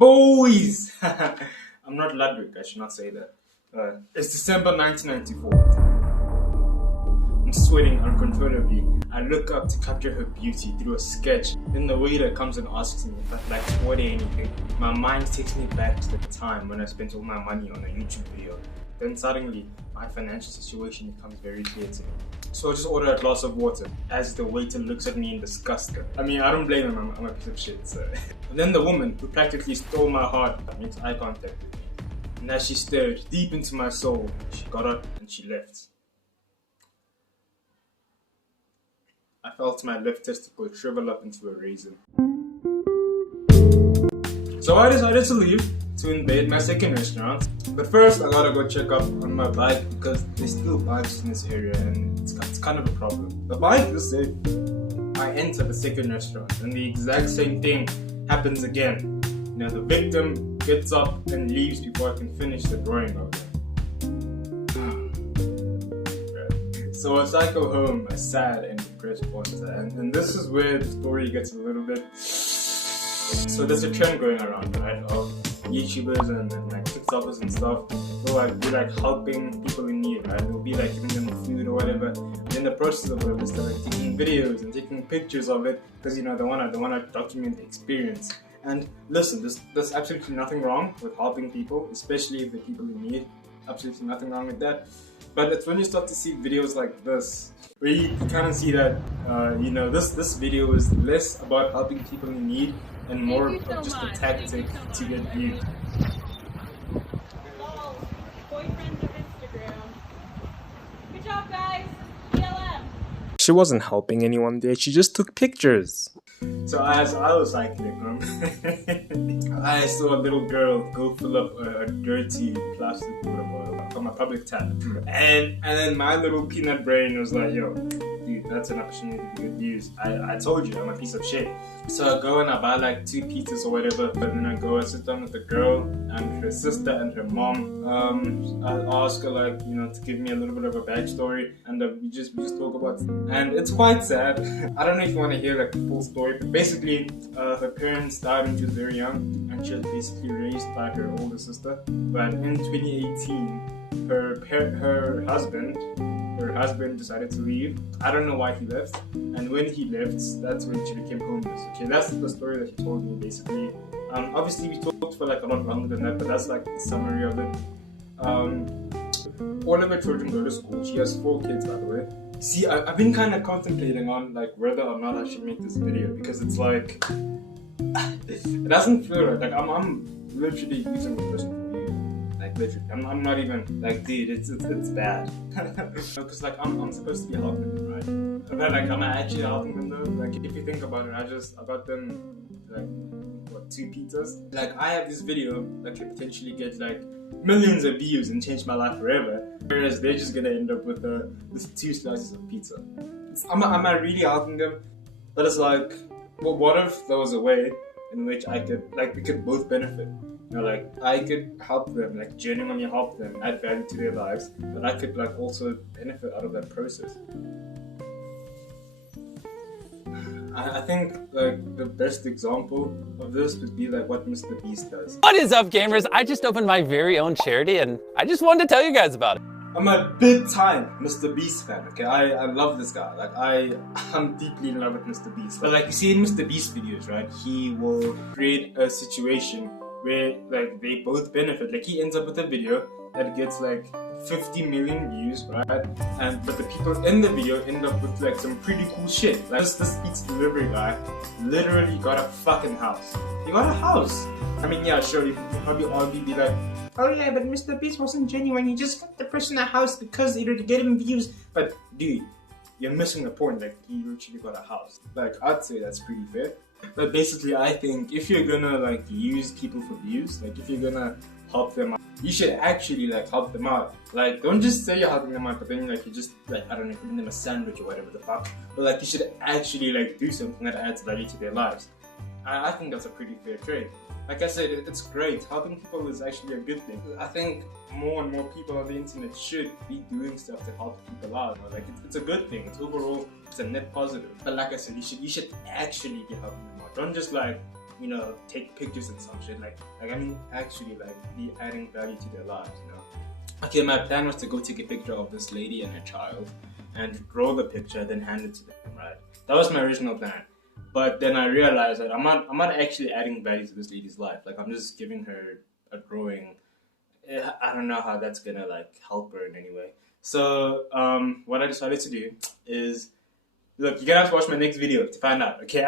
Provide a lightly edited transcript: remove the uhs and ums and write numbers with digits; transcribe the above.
Boys! I'm not Ludwig, I should not say that. It's December 1994. I'm sweating uncontrollably. I look up to capture her beauty through a sketch. Then the waiter comes and asks me if I'd like to order anything. My mind takes me back to the time when I spent all my money on a YouTube video. Then suddenly, my financial situation becomes very clear to me. So I just order a glass of water as the waiter looks at me in disgust. I mean, I don't blame him, I'm a piece of shit, so. And then the woman who practically stole my heart makes eye contact with me. And as she stared deep into my soul, she got up and she left. I felt my left testicle shrivel up into a raisin. So I decided to leave to invade my second restaurant. But first I gotta go check up on my bike because there's still bikes in this area and it's kind of a problem. The bike is safe. I enter the second restaurant and the exact same thing happens again. You know, the victim gets up and leaves before I can finish the drawing of it. So as I go home, a sad and depressed Bonta, and this is where the story gets a little bit. So there's a trend going around, right, of YouTubers and like TikTokers and stuff who be like helping people in need, right? They'll be like giving them food or whatever. And in the process of it, they're like taking videos and taking pictures of it because they wanna document the experience. And listen, there's absolutely nothing wrong with helping people, especially if they're people in need. Absolutely nothing wrong with that. But it's when you start to see videos like this, where you kind of see that, this video is less about helping people in need and more of just a tactic to get views. Boyfriends of Instagram. Good job, guys. BLM. She wasn't helping anyone there, she just took pictures. So as I was cycling, I saw a little girl go fill up a dirty plastic water bottle from a public tap. And then my little peanut brain was like, yo, dude, that's an opportunity to get views. I told you, I'm a piece of shit. So I go and I buy like 2 pizzas or whatever, but then I go and sit down with the girl and her sister and her mom. I ask her like, to give me a little bit of a backstory, and we just talk about it. And it's quite sad. I don't know if you want to hear like the full story, but basically her parents died when she was very young, and she was basically raised by her older sister. But in 2018, her husband decided to leave. I don't know why he left, and when he left, that's when she became homeless. Okay, that's the story that he told me basically. Obviously we talked for like a lot longer than that, but that's like the summary of it. All of her children go to school. She has 4 kids, by the way. See, I've been kind of contemplating on like whether or not I should make this video, because it's like it doesn't feel right. Like I'm literally using the person. Like literally, I'm not even like, dude, it's bad. Because like I'm supposed to be helping them, right? But like, am I actually helping them though? Like if you think about it, I got them like 2 pizzas. Like I have this video that could potentially get like millions of views and change my life forever, whereas they're just gonna end up with this 2 slices of pizza. Am I really helping them? But it's like, well, what if there was a way in which we could both benefit? Like I could help them, like genuinely help them, add value to their lives, but I could like also benefit out of that process. I think like the best example of this would be like what Mr. Beast does. What is up, gamers? I just opened my very own charity and I just wanted to tell you guys about it. I'm a big time Mr. Beast fan, okay? I love this guy. Like I'm deeply in love with Mr. Beast. But like you see in Mr. Beast videos, right? He will create a situation where like they both benefit. Like he ends up with a video that gets like 50 million views, right? But the people in the video end up with like some pretty cool shit. Like this pizza delivery guy literally got a fucking house. He got a house. I mean, yeah, sure, you could probably argue, be like, oh yeah, but Mr. Beast wasn't genuine. He just got the person a house because it would get him views. But dude, you're missing the point. Like he literally got a house. Like I'd say that's pretty fair. But basically, I think if you're gonna like use people for views, like if you're gonna help them out, you should actually like help them out. Like don't just say you're helping them out, but then like you just like, I don't know, giving them a sandwich or whatever the fuck. But like you should actually like do something that adds value to their lives. I think that's a pretty fair trade. Like I said, it's great. Helping people is actually a good thing. I think more and more people on the internet should be doing stuff to help people out. Like it's a good thing. It's overall, it's a net positive. But like I said, you should actually be helping them out. Don't just like you know, take pictures and some shit. Like I mean, actually, like, be adding value to their lives, you know. Okay, my plan was to go take a picture of this lady and her child, and draw the picture, then hand it to them, right? That was my original plan. But then I realized that I'm not actually adding value to this lady's life. Like, I'm just giving her a drawing. I don't know how that's gonna like help her in any way. So what I decided to do is, look, you're gonna have to watch my next video to find out. Okay.